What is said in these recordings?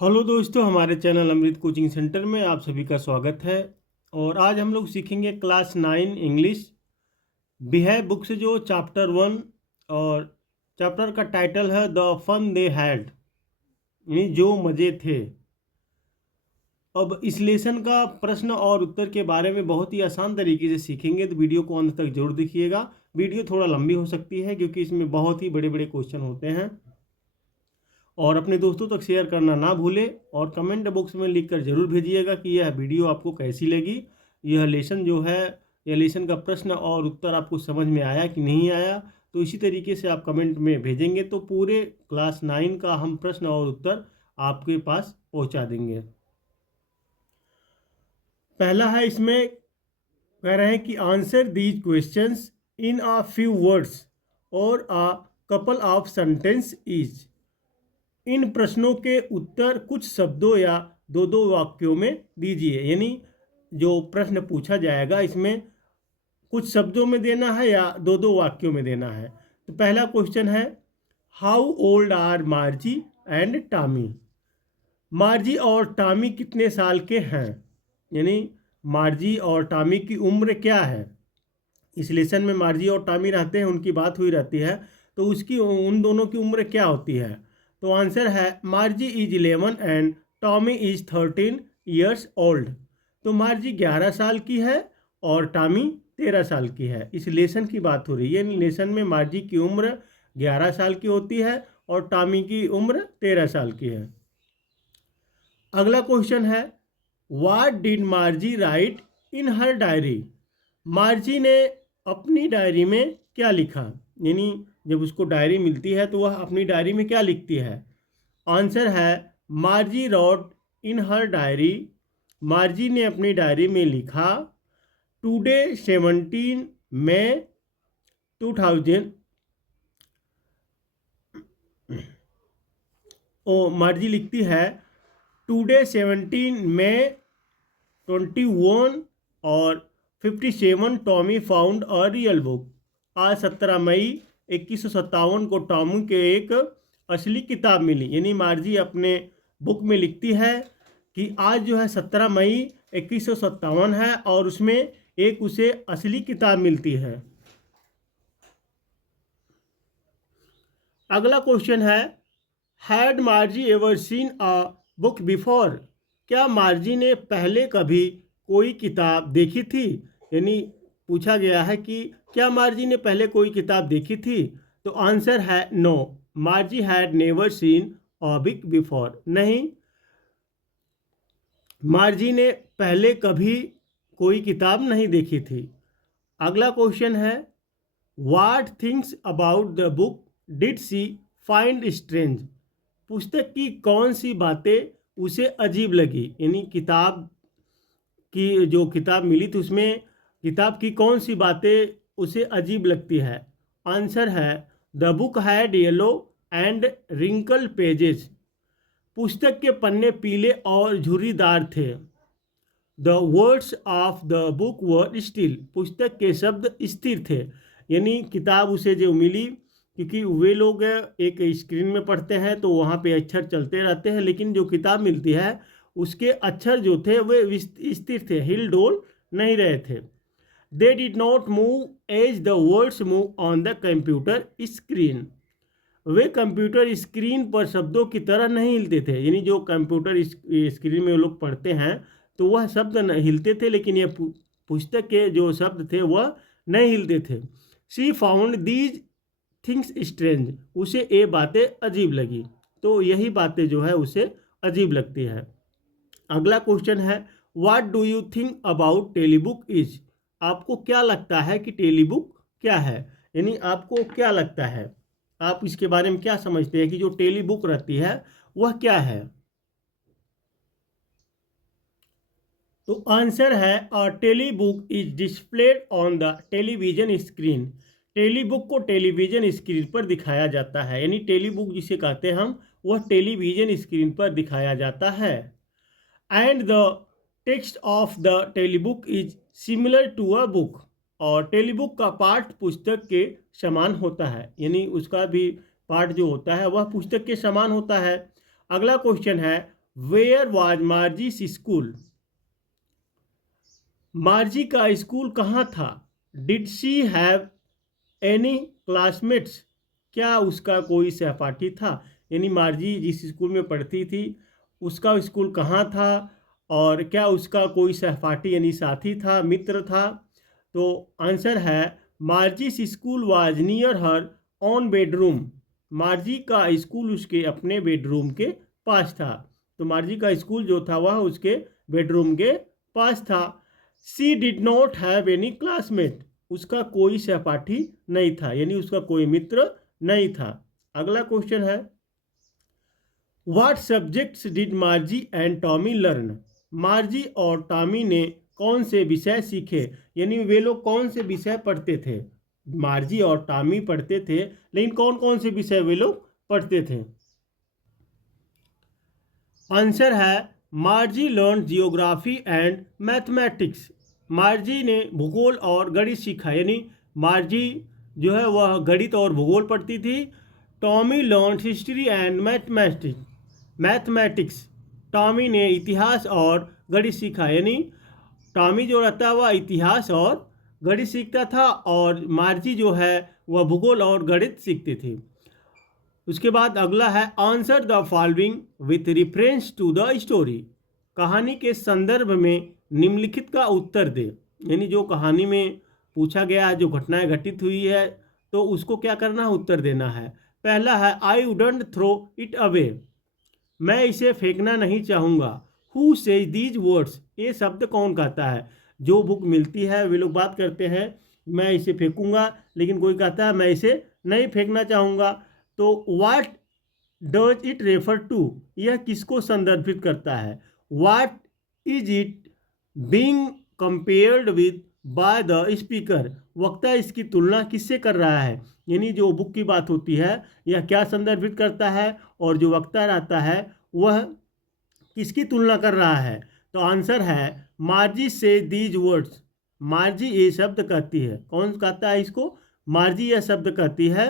Hello दोस्तों, हमारे channel अमृत coaching centre में आप सभी का स्वागत है। और आज हम लोग सीखेंगे क्लास 9 इंग्लिश बिहेव बुक से जो चैप्टर 1 और चैप्टर का टाइटल है द फन दे हैड, यानी जो मज़े थे। अब इस लेसन का प्रश्न और उत्तर के बारे में बहुत ही आसान तरीके से सीखेंगे, तो वीडियो को अंत तक जरूर देखिएगा। वीडियो थोड़ा लंबी हो सकती है क्योंकि इसमें बहुत ही बड़े बड़े क्वेश्चन होते हैं। और अपने दोस्तों तक शेयर करना ना भूलें और कमेंट बॉक्स में लिखकर जरूर भेजिएगा कि यह वीडियो आपको कैसी लगी। यह लेसन जो है, यह लेसन का प्रश्न और उत्तर आपको समझ में आया कि नहीं आया, तो इसी तरीके से आप कमेंट में भेजेंगे तो पूरे क्लास 9 का हम प्रश्न और उत्तर आपके पास पहुंचा देंगे। पहला है, इसमें कह रहे हैं कि answer these questions in a few words और a couple of sentence is. इन प्रश्नों के उत्तर कुछ शब्दों या दो दो वाक्यों में दीजिए। यानी जो प्रश्न पूछा जाएगा इसमें कुछ शब्दों में देना है या दो दो वाक्यों में देना है। तो पहला क्वेश्चन है, how old are Margie and Tommy. Margie और टॉमी कितने साल के हैं, यानी मार्जी और टॉमी की उम्र क्या है। इस लेसन में मार्जी और टॉमी रहते हैं, उनकी बात हुई रहती है, तो उसकी उन दोनों की उम्र क्या होती है। तो आंसर है मार्जी is 11 and Tommy is 13 years old. तो मार्जी 11 साल की है और टॉमी 13 साल की है। इस लेसन की बात हो रही है। लेसन में मार्जी की उम्र 11 साल की होती है और टॉमी की उम्र 13 साल की है। अगला क्वेश्चन है, what did मार्जी right in her diary. मार्जी ने अपनी डायरी में क्या लिखा, यानी जब उसको डायरी मिलती है तो वह अपनी डायरी में क्या लिखती है। आंसर है मार्जी रोट इन हर डायरी। मार्जी ने अपनी डायरी में लिखा, टुडे 17 मई 2000। मार्जी लिखती है, टुडे 17 मई 21 और 57 Tommy found a real book. आज 17 मई 2157 को टॉमी के एक असली किताब मिली। यानी मार्जी अपने बुक में लिखती है कि आज जो है 17 मई 2157 है और उसमें एक उसे असली किताब मिलती है। अगला क्वेश्चन है, had मार्जी ever seen a book before. क्या मार्जी ने पहले कभी कोई किताब देखी थी। यानी पूछा गया है कि क्या मार्जी ने पहले कोई किताब देखी थी। तो आंसर है no, Margie had never seen a book before. नहीं, मार्जी ने पहले कभी कोई किताब नहीं देखी थी। अगला क्वेश्चन है, what things about the book did she find strange. पुस्तक की कौन सी बातें उसे अजीब लगी। यानी किताब की जो किताब मिली थी उसमें किताब की कौन सी बातें उसे अजीब लगती है। आंसर है the book had yellow and wrinkle pages. पुस्तक के पन्ने पीले और झुर्रीदार थे। The words of the book were still. पुस्तक के शब्द स्थिर थे। यानी किताब उसे जो मिली, क्योंकि वे लोग एक स्क्रीन में पढ़ते हैं तो वहाँ पे अक्षर चलते रहते हैं, लेकिन जो किताब मिलती है उसके अक्षर जो थे वे स्थिर थे, हिल डोल नहीं रहे थे। They did not move as the words move on the computer screen. वे कंप्यूटर स्क्रीन पर शब्दों की तरह नहीं हिलते थे। यानी जो कंप्यूटर स्क्रीन में वो लोग पढ़ते हैं तो वह शब्द हिलते थे, लेकिन ये पुस्तक के जो शब्द थे वह नहीं हिलते थे। She found these things strange. उसे ये बातें अजीब लगी। तो यही बातें जो है उसे अजीब लगती है। अगला क्वेश्चन है, what do you think about telebook is. आपको क्या लगता है कि टेलीबुक क्या है। यानी आपको क्या लगता है, आप इसके बारे में क्या समझते हैं कि जो टेलीबुक रहती है वह क्या है। तो आंसर है a telebook is displayed on the television screen. Telebook को टेलीविजन स्क्रीन पर दिखाया जाता है। यानी टेलीबुक जिसे कहते हैं हम, वह टेलीविजन स्क्रीन पर दिखाया जाता है। And the text of the telebook is similar to a book. और टेलीबुक का पाठ पुस्तक के समान होता है। यानी उसका भी पाठ जो होता है वह पुस्तक के समान होता है। अगला क्वेश्चन है, वेयर वाज मार्जीज स्कूल? मार्जी का स्कूल कहाँ था? Did she have any classmates? क्या उसका कोई सहपाठी था? यानी मार्जी जिस स्कूल में पढ़ती थी उसका स्कूल कहाँ था, और क्या उसका कोई सहपाठी यानी साथी था, मित्र था? तो आंसर है merges school was near her on bedroom. मार्जी का स्कूल उसके अपने बेडरूम के पास था। तो मार्जी का स्कूल जो था वह उसके बेडरूम के पास था। She did not have any classmate, उसका कोई सहपाठी नहीं था, यानी उसका कोई मित्र नहीं था। अगला क्वेश्चन है what subjects did मार्जी and Tommy learn? मार्जी और टॉमी ने कौन से विषय सीखे? यानी वे लोग कौन से विषय पढ़ते थे? मार्जी और टॉमी पढ़ते थे, लेकिन कौन कौन से विषय वे लोग पढ़ते थे? आंसर है मार्जी लर्न जियोग्राफी एंड मैथमेटिक्स। मार्जी ने भूगोल और गणित सीखा, यानी मार्जी जो है वह गणित और भूगोल पढ़ती थी। Tommy learn history and mathematics. Tommy ने इतिहास और गणित सीखा, यानी टॉमी जो रहता है वह इतिहास और गणित सीखता था, और मार्जी जो है वह भूगोल और गणित सीखती थी। उसके बाद अगला है answer the following with reference to the story. कहानी के संदर्भ में निम्नलिखित का उत्तर दे। यानी जो कहानी में पूछा गया, जो घटनाएं घटित हुई है, तो उसको क्या करना है, उत्तर देना है। पहला है I wouldn't throw it away, मैं इसे फेंकना नहीं चाहूँगा। हु सेज दीज वर्ड्स, ये शब्द कौन कहता है? जो बुक मिलती है वे लोग बात करते हैं मैं इसे फेंकूंगा, लेकिन कोई कहता है मैं इसे नहीं फेंकना चाहूँगा। तो what does it refer to, यह किसको संदर्भित करता है? What is it being compared with by the speaker, वक्ता इसकी तुलना किससे कर रहा है? यानी जो बुक की बात होती है यह क्या संदर्भित करता है, और जो वक्ता रहता है वह किसकी तुलना कर रहा है? तो आंसर है मार्जी से दीज वर्ड्स, मार्जी ये शब्द कहती है। कौन कहता है इसको? मार्जी यह शब्द कहती है।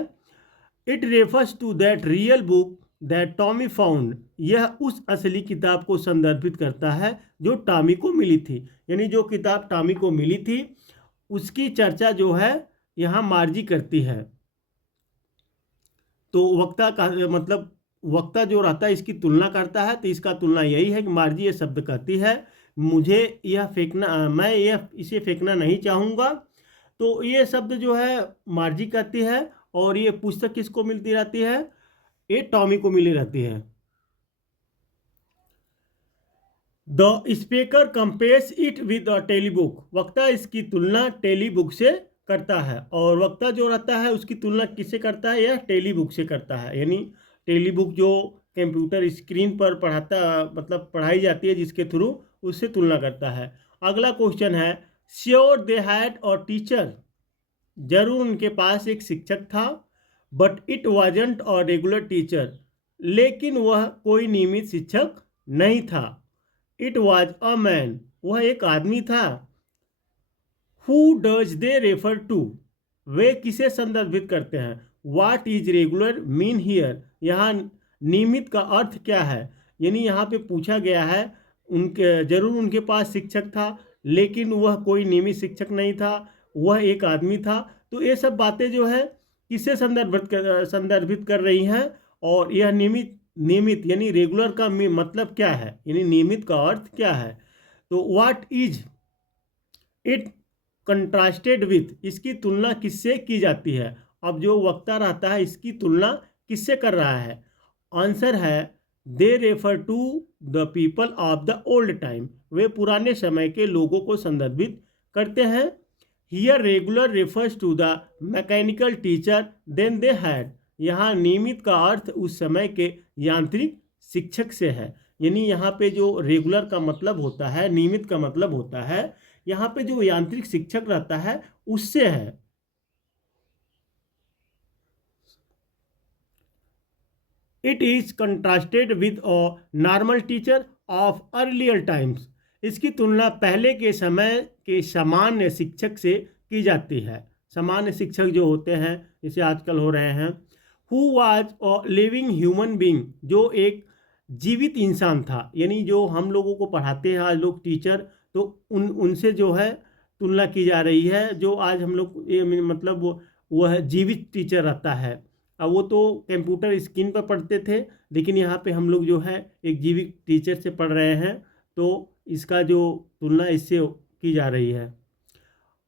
It refers to that real book that Tommy found, यह उस असली किताब को संदर्भित करता है जो टॉमी को मिली थी। यानी जो किताब टॉमी को मिली थी उसकी चर्चा जो है यहाँ मार्जी करती है। तो वक्ता का मतलब वक्ता जो रहता है इसकी तुलना करता है, तो इसका तुलना यही है कि मार्जी ये शब्द कहती है मुझे यह फेंकना, मैं यह इसे फेंकना नहीं चाहूँगा। तो ये शब्द जो है मार्जी कहती है, और ये पुस्तक किसको मिलती रहती है? ये टॉमी को मिली रहती है। The speaker compares it with a telebook, वक्ता इसकी तुलना टेलीबुक से करता है, और वक्ता जो रहता है उसकी तुलना किससे करता है? यह टेलीबुक से करता है। यानी टेलीबुक जो कंप्यूटर स्क्रीन पर मतलब पढ़ाई जाती है जिसके थ्रू, उससे तुलना करता है। अगला क्वेश्चन है sure they had a teacher, जरूर उनके पास एक शिक्षक था। But it wasn't a regular teacher, लेकिन वह कोई नियमित शिक्षक नहीं था। इट वॉज अ मैन, वह एक आदमी था। Who does they refer to, वे किसे संदर्भित करते हैं? What is regular mean here, यहाँ नियमित का अर्थ क्या है? यानी यहाँ पे पूछा गया है उनके जरूर उनके पास शिक्षक था, लेकिन वह कोई नियमित शिक्षक नहीं था, वह एक आदमी था। तो ये सब बातें जो है किसे संदर्भित कर रही हैं? और यह नियमित यानी रेगुलर का मतलब क्या है, यानी नियमित का अर्थ क्या है? तो what is it contrasted with, इसकी तुलना किससे की जाती है? अब जो वक्ता रहता है इसकी तुलना किससे कर रहा है? आंसर है they refer to the people of the old time, वे पुराने समय के लोगों को संदर्भित करते हैं। Here regular refers to the mechanical teacher then they had, यहाँ नियमित का अर्थ उस समय के यांत्रिक शिक्षक से है। यानी यहाँ पे जो रेगुलर का मतलब होता है, नियमित का मतलब होता है, यहाँ पे जो यांत्रिक शिक्षक रहता है उससे है। It is contrasted with a normal teacher of earlier times, इसकी तुलना पहले के समय के सामान्य शिक्षक से की जाती है। सामान्य शिक्षक जो होते हैं जैसे आजकल हो रहे हैं। Who was a living human being, जो एक जीवित इंसान था, यानी जो हम लोगों को पढ़ाते हैं आज लोग टीचर, तो उनसे जो है तुलना की जा रही है। जो आज हम लोग मतलब वो है जीवित टीचर रहता है। अब वो तो कंप्यूटर स्क्रीन पर पढ़ते थे, लेकिन यहाँ पे हम लोग जो है एक जीवित टीचर से पढ़ रहे हैं, तो इसका जो तुलना इससे की जा रही है।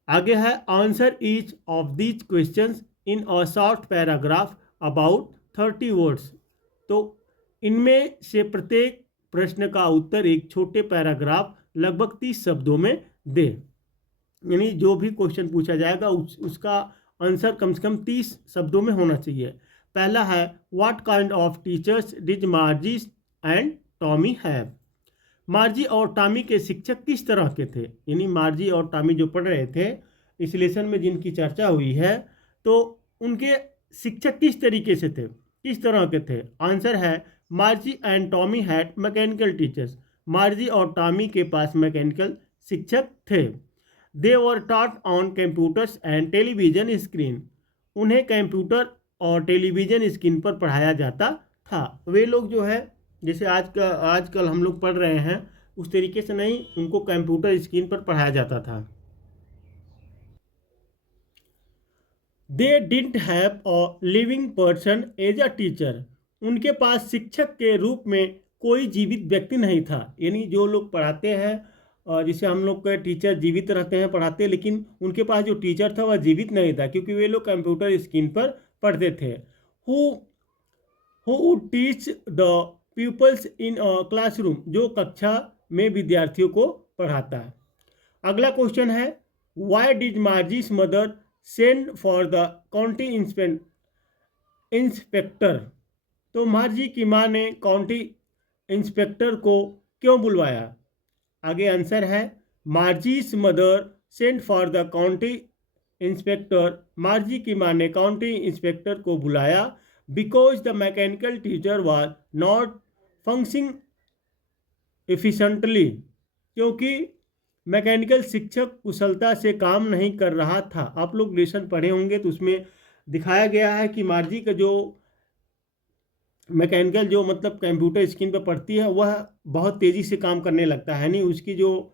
आगे है answer each of these questions in a short paragraph about 30 words. तो इनमें से प्रत्येक प्रश्न का उत्तर एक छोटे पैराग्राफ लगभग 30 शब्दों में दे। यानी जो भी क्वेश्चन पूछा जाएगा उसका आंसर कम से कम 30 शब्दों में होना चाहिए। पहला है what kind of teachers did मार्जी and Tommy have. मार्जी और टॉमी के शिक्षक किस तरह के थे, यानी मार्जी और टॉमी जो पढ़ रहे थे इस लेसन में जिनकी चर्चा हुई है, तो उनके शिक्षक किस तरीके से थे, किस तरह के थे। आंसर है Margie and Tommy had mechanical teachers. Margie और टॉमी के पास मैकेनिकल शिक्षक थे। They were taught on computers and television screen. उन्हें कंप्यूटर और टेलीविजन स्क्रीन पर पढ़ाया जाता था। वे लोग जो है जैसे आजकल हम लोग पढ़ रहे हैं उस तरीके से नहीं, उनको कंप्यूटर स्क्रीन पर पढ़ाया जाता था। They didn't have a living person as a teacher. उनके पास शिक्षक के रूप में कोई जीवित व्यक्ति नहीं था। यानी जो लोग पढ़ाते हैं और जिसे हम लोग के टीचर जीवित रहते हैं पढ़ाते, लेकिन उनके पास जो टीचर था वह जीवित नहीं था, क्योंकि वे लोग कंप्यूटर स्क्रीन पर पढ़ते थे। Who would teach the peoples in a classroom. जो कक्षा में विद्यार्थियों को पढ़ाता है। अगला क्वेश्चन है why did Margie's mother send for the county inspector. तो मार्जी की माँ ने काउंटी इंस्पेक्टर को क्यों बुलवाया। आगे आंसर है Margie's mother send for the county inspector. मार्जी की माँ ने काउंटी इंस्पेक्टर को बुलाया because the mechanical teacher was not functioning efficiently. क्योंकि मैकेनिकल शिक्षक कुशलता से काम नहीं कर रहा था। आप लोग लेसन पढ़े होंगे तो उसमें दिखाया गया है कि मार्जी का जो मैकेनिकल जो मतलब कंप्यूटर स्क्रीन पर पढ़ती है वह बहुत तेज़ी से काम करने लगता है, नहीं उसकी जो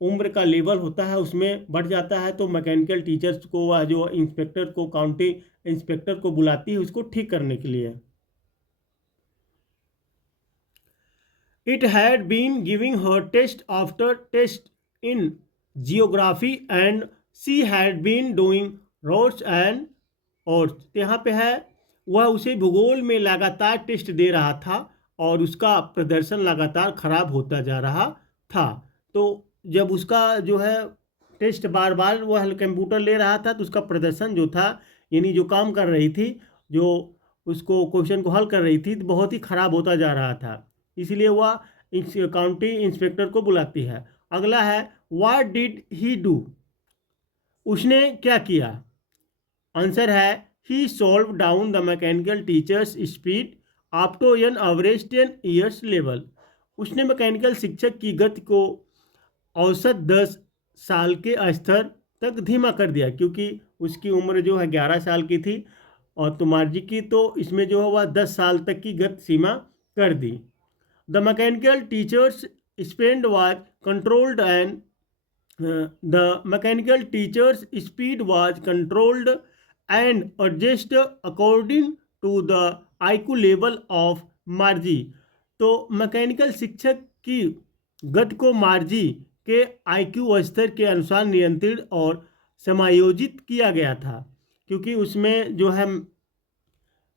उम्र का लेवल होता है उसमें बढ़ जाता है। तो मैकेनिकल टीचर्स को वह जो इंस्पेक्टर को काउंटी इंस्पेक्टर को बुलाती है उसको ठीक करने के लिए। It had been giving her test after test in geography and she had been doing roads and odds। यहाँ पे है वह उसे भूगोल में लगातार टेस्ट दे रहा था और उसका प्रदर्शन लगातार खराब होता जा रहा था। तो जब उसका जो है टेस्ट बार बार वह कंप्यूटर ले रहा था तो उसका प्रदर्शन जो था, यानी जो काम कर रही थी, जो उसको क्वेश्चन को हल कर रही थी, तो बहुत ही खराब होता जा रहा था। इसलिए वह काउंटी इंस्पेक्टर को बुलाती है। अगला है व्हाट डिड ही डू। उसने क्या किया। आंसर है he solve down the mechanical teacher's speed up to an average 10 years level. उसने मैकेनिकल शिक्षक की गति को औसत 10 साल के स्तर तक धीमा कर दिया, क्योंकि उसकी उम्र जो है 11 साल की थी और तुम्हारी की तो इसमें जो है वह 10 साल तक की गति सीमा कर दी। The mechanical teacher's speed was controlled and the mechanical teacher's speed was controlled and adjusted according to the IQ level of Marji। तो मैकेनिकल शिक्षक की गति को मार्जी के IQ स्तर के अनुसार नियंत्रित और समायोजित किया गया था, क्योंकि उसमें जो है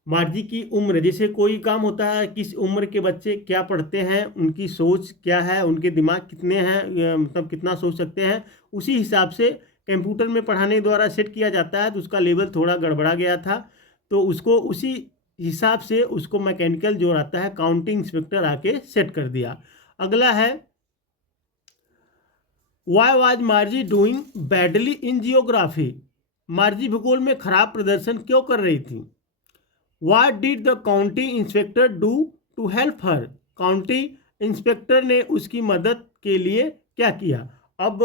मार्जी की उम्र, जैसे कोई काम होता है किस उम्र के बच्चे क्या पढ़ते हैं, उनकी सोच क्या है, उनके दिमाग कितने हैं, मतलब कितना सोच सकते हैं, उसी हिसाब से कंप्यूटर में पढ़ाने द्वारा सेट किया जाता है। तो उसका लेवल थोड़ा गड़बड़ा गया था, तो उसको उसी हिसाब से उसको मैकेनिकल जो रहता है काउंटिंग इंस्पेक्टर आके सेट कर दिया। अगला है why was मार्जी doing badly in geography. Margie भूगोल में खराब प्रदर्शन क्यों कर रही थी। What did the county inspector do to help her? County inspector ने उसकी मदद के लिए क्या किया। अब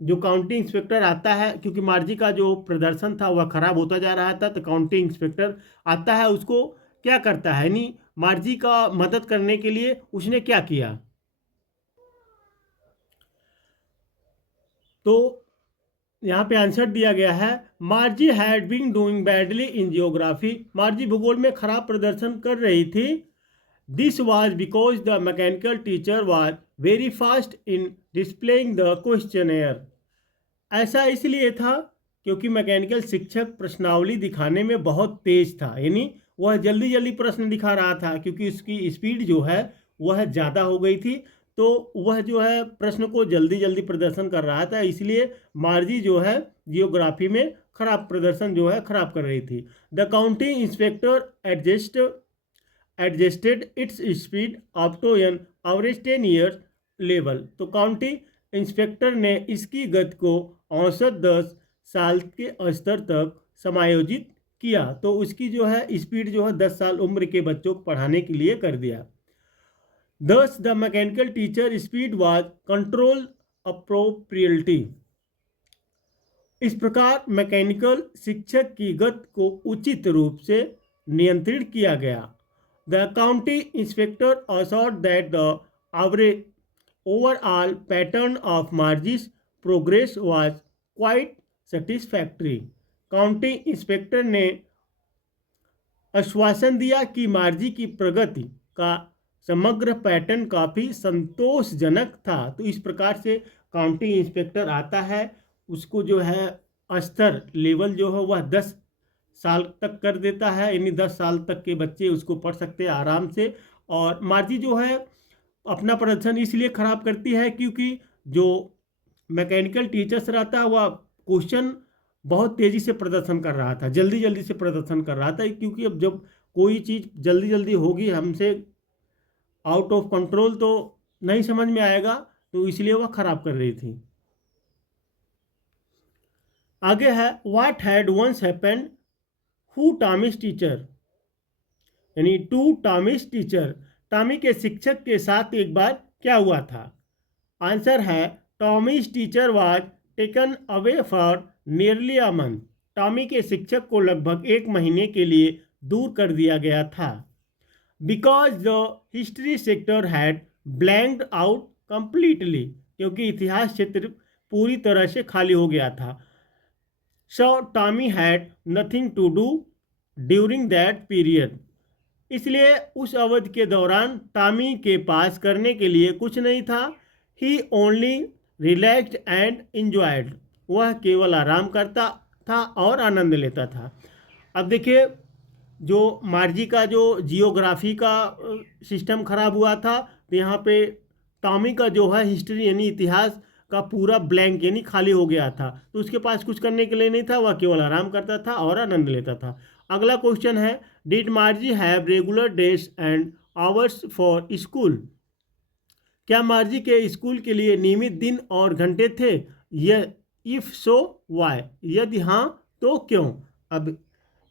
जो काउंटी इंस्पेक्टर आता है, क्योंकि मार्जी का जो प्रदर्शन था वह खराब होता जा रहा था, तो काउंटी इंस्पेक्टर आता है, उसको क्या करता है, यानी मार्जी का मदद करने के लिए उसने क्या किया। तो यहाँ पे आंसर दिया गया है, Margie had been doing badly in geography. Margie भूगोल में खराब प्रदर्शन कर रही थी। This was because the mechanical teacher was very fast in displaying the questionnaire. ऐसा इसलिए था क्योंकि मैकेनिकल शिक्षक प्रश्नावली दिखाने में बहुत तेज था, यानी वह जल्दी जल्दी प्रश्न दिखा रहा था क्योंकि उसकी स्पीड जो है वह ज़्यादा हो गई थी। तो वह जो है प्रश्न को जल्दी जल्दी प्रदर्शन कर रहा था, इसलिए मार्जी जो है जियोग्राफी में खराब प्रदर्शन जो है खराब कर रही थी। The county inspector adjusted its speed up to an average 10 years level. तो काउंटी इंस्पेक्टर ने इसकी गति को औसत 10 साल के स्तर तक समायोजित किया। तो उसकी जो है स्पीड जो है 10 साल उम्र के बच्चों को पढ़ाने के लिए कर दिया। Thus the mechanical teacher speed was control appropriately। इस प्रकार मैकेनिकल शिक्षक की गति को उचित रूप से नियंत्रित किया गया। The county inspector assured that the average overall pattern of Margie's progress was quite satisfactory। County inspector ने आश्वासन दिया कि मार्जी की प्रगति का समग्र पैटर्न काफ़ी संतोषजनक था। तो इस प्रकार से काउंटी इंस्पेक्टर आता है, उसको जो है स्तर लेवल जो है वह 10 साल तक कर देता है, यानी 10 साल तक के बच्चे उसको पढ़ सकते हैं आराम से। और मार्जी जो है अपना प्रदर्शन इसलिए ख़राब करती है क्योंकि जो मैकेनिकल टीचर्स रहता है वह क्वेश्चन बहुत तेज़ी से प्रदर्शन कर रहा था, जल्दी जल्दी से प्रदर्शन कर रहा था, क्योंकि अब जब कोई चीज़ जल्दी जल्दी होगी हमसे आउट ऑफ कंट्रोल तो नहीं समझ में आएगा, तो इसलिए वह खराब कर रही थी। आगे है, what had once happened to Tommy's teacher, यानी टू टॉमीज टीचर, टॉमी के शिक्षक के साथ एक बार क्या हुआ था। आंसर है, Tommy's teacher was taken away for nearly a month. Tommy के शिक्षक को लगभग 1 महीने के लिए दूर कर दिया गया था। Because the history sector had blanked out completely, क्योंकि इतिहास क्षेत्र पूरी तरह से खाली हो गया था। So Tommy had nothing to do during that period, इसलिए उस अवधि के दौरान टॉमी के पास करने के लिए कुछ नहीं था। ही ओनली रिलैक्स्ड एंड एंजॉयड, वह केवल आराम करता था और आनंद लेता था। अब देखिए, जो मार्जी का जो जियोग्राफी का सिस्टम खराब हुआ था, तो यहाँ पे टॉमी का जो है हिस्ट्री यानी इतिहास का पूरा ब्लैंक यानी खाली हो गया था, तो उसके पास कुछ करने के लिए नहीं था, वह केवल आराम करता था और आनंद लेता था। अगला क्वेश्चन है, did मार्जी have regular days and hours for school. क्या मार्जी के स्कूल के लिए नियमित दिन और घंटे थे? यह इफ सो वाई, यदि हाँ तो क्यों। अब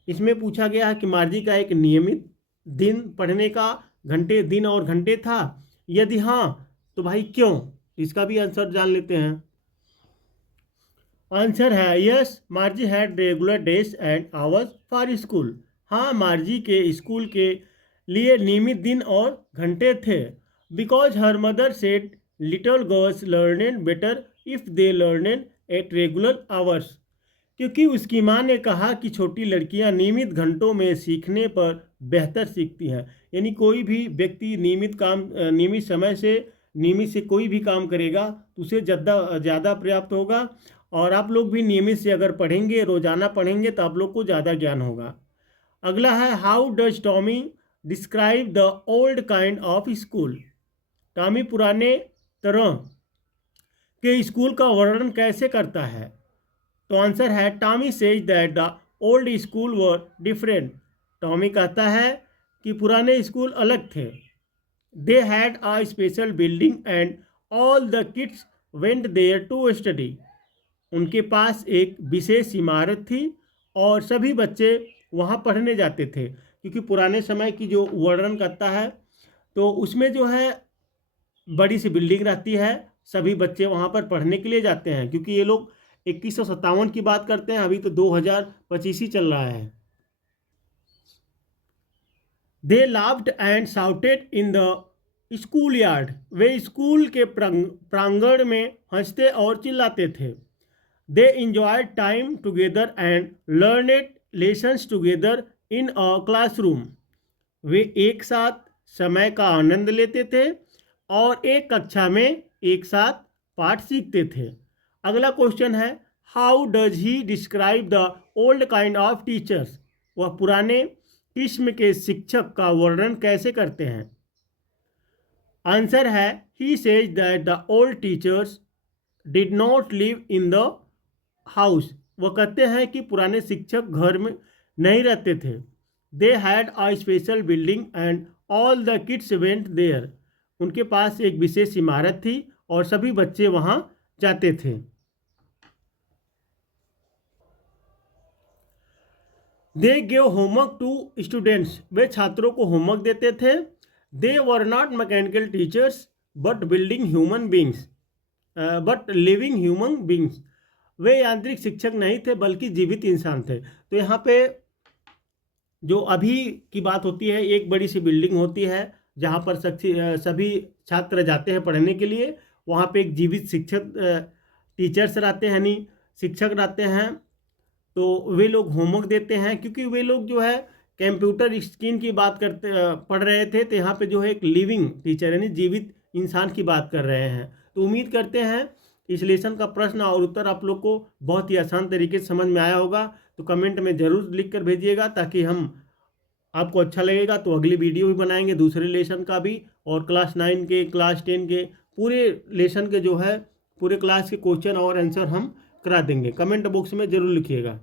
इसमें पूछा गया है कि मार्जी का एक नियमित दिन पढ़ने का घंटे दिन और घंटे था, यदि हाँ तो भाई क्यों, इसका भी आंसर जान लेते हैं। आंसर है, yes मार्जी had regular days and hours for school. हाँ, मार्जी के स्कूल के लिए नियमित दिन और घंटे थे। Because her mother said little girls learn better if they learn at regular hours, क्योंकि उसकी माँ ने कहा कि छोटी लड़कियां नियमित घंटों में सीखने पर बेहतर सीखती हैं। यानी कोई भी व्यक्ति नियमित से कोई भी काम करेगा तो उसे ज़्यादा पर्याप्त होगा। और आप लोग भी नियमित से अगर पढ़ेंगे, रोज़ाना पढ़ेंगे, तो आप लोग को ज़्यादा ज्ञान होगा। अगला है, how does Tommy describe the old kind of school. Tommy पुराने तरह के स्कूल का वर्णन कैसे करता है? तो आंसर है, Tommy says that the old school were different. Tommy कहता है कि पुराने स्कूल अलग थे। They had a special building and all the kids went there to study. उनके पास एक विशेष इमारत थी और सभी बच्चे वहाँ पढ़ने जाते थे। क्योंकि पुराने समय की जो वर्णन करता है तो उसमें जो है बड़ी सी बिल्डिंग रहती है, सभी बच्चे वहाँ पर पढ़ने के लिए जाते हैं। क्योंकि ये लोग 2157 की बात करते हैं, अभी तो 2025 ही चल रहा है। They laughed and shouted in the school yard, वे स्कूल के प्रांगण में हंसते और चिल्लाते थे। They enjoyed time together and learned lessons together in a classroom, वे एक साथ समय का आनंद लेते थे और एक कक्षा में एक साथ पाठ सीखते थे। अगला क्वेश्चन है, how does he describe the old kind of teachers, वह पुराने किस्म के शिक्षक का वर्णन कैसे करते हैं। आंसर है, he says that the old teachers did not live in the house, वह कहते हैं कि पुराने शिक्षक घर में नहीं रहते थे। They had a special building and all the kids went there, उनके पास एक विशेष इमारत थी और सभी बच्चे वहाँ जाते थे। They gave homework to students, वे छात्रों को होमवर्क देते थे। They were not mechanical teachers but building human beings but living human beings, वे यांत्रिक शिक्षक नहीं थे बल्कि जीवित इंसान थे। तो यहाँ पे जो अभी की बात होती है, एक बड़ी सी बिल्डिंग होती है जहाँ पर सभी छात्र जाते हैं पढ़ने के लिए, वहाँ पे एक जीवित शिक्षक टीचर्स रहते हैं, यानी शिक्षक रहते हैं। तो वे लोग होमवर्क देते हैं, क्योंकि वे लोग जो है कंप्यूटर स्क्रीन की बात करते पढ़ रहे थे, तो यहाँ पे जो है एक लिविंग टीचर यानी जीवित इंसान की बात कर रहे हैं। तो उम्मीद करते हैं इस लेसन का प्रश्न और उत्तर आप लोग को बहुत ही आसान तरीके से समझ में आया होगा। तो कमेंट में ज़रूर लिख कर भेजिएगा, ताकि हम आपको अच्छा लगेगा तो अगली वीडियो भी बनाएंगे दूसरे लेसन का भी, और क्लास 9 के क्लास 10 के पूरे लेसन के जो है पूरे क्लास के क्वेश्चन और आंसर हम करा देंगे। कमेंट बॉक्स में ज़रूर लिखिएगा।